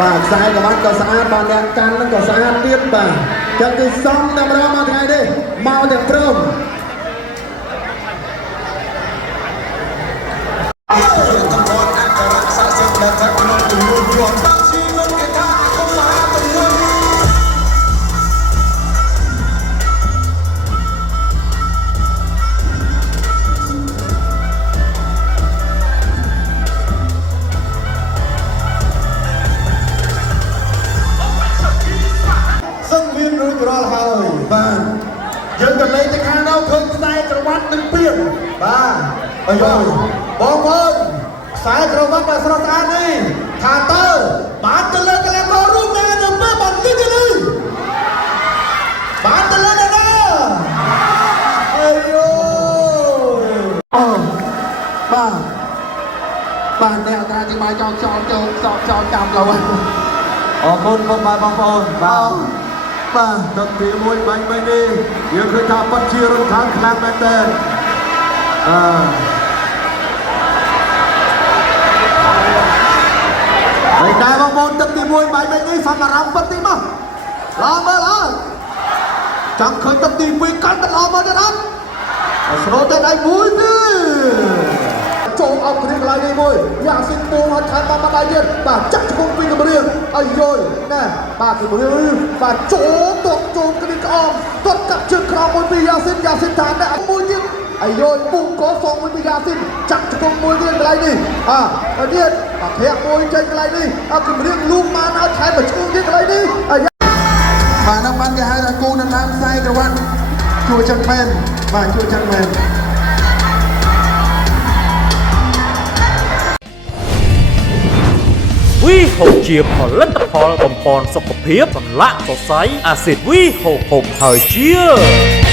បាទខ្សែក្បាច់ក៏ស្អាតបាទអ្នកកាន់នឹងក៏ស្អាតទៀតបាទចឹងគឺសំតែម្ដងមកថ្ងៃនេះមកទាំងព្រមបាទយើងក៏លេងទៅខាងនោះឃើញខ្សែក្រវ៉ាត់នឹងព្រៀងបាទអាយបងប្អូនខ្សែក្រវ៉ាត់ដែលស្រស់ស្អាតនេះថាតើបានទៅលើកន្លែងមករួមនៅពេលបន្តិចនេះបានទៅលើណាអាយអូបាទអ្នកអត្រាទីបាយចោលចូលចាំlâuអរគុណបងប្អូនបាទទឹកទី1បាញ់នេះយើងឃើញថាបាត់ជារំខានខ្លាំងមែនទែនហើយតែបងប្អូនទឹកទី1បាញ់នេះសម្រាប់បាត់ទីមកឡងមើលអើចង់ឃើញទឹកទី2កាន់តែឡងមើលទៀតអត់ស្រូតតែដៃមួយទេចូលអត់គ្រឿងកន្លែងនេះមួយយ៉ាស៊ីនពងហើយខាងមកដៃទៀតបាទចាក់ឈុំពីកម្រៀងអាយយណែបាទកម្រៀងបាទចូលតក់ចូលគ្រឿងក្អមតត់កាប់ជើងក្រោមមួយពីយ៉ាស៊ីនថាណែមួយទៀតអាយយពុំកោសងមួយពីយ៉ាស៊ីនចាក់ឈុំមួយទៀតកន្លែងនេះហើយទៀតធាក់មួយចេញកន្លែងនេះកម្រៀងលូកបានឲ្យថែមមកឈូងទៀតកន្លែងនេះបាទនឹងបានគេហៅថាគូដណ្ដើមខ្សែក្រវ៉ាត់ជួយចឹងមែនបាទជួយចឹងមែនវីហូបជាផលិតផលបំពន់សុខភាពសន្លាក់សរសៃអាស៊ីតវីហូបហើយជា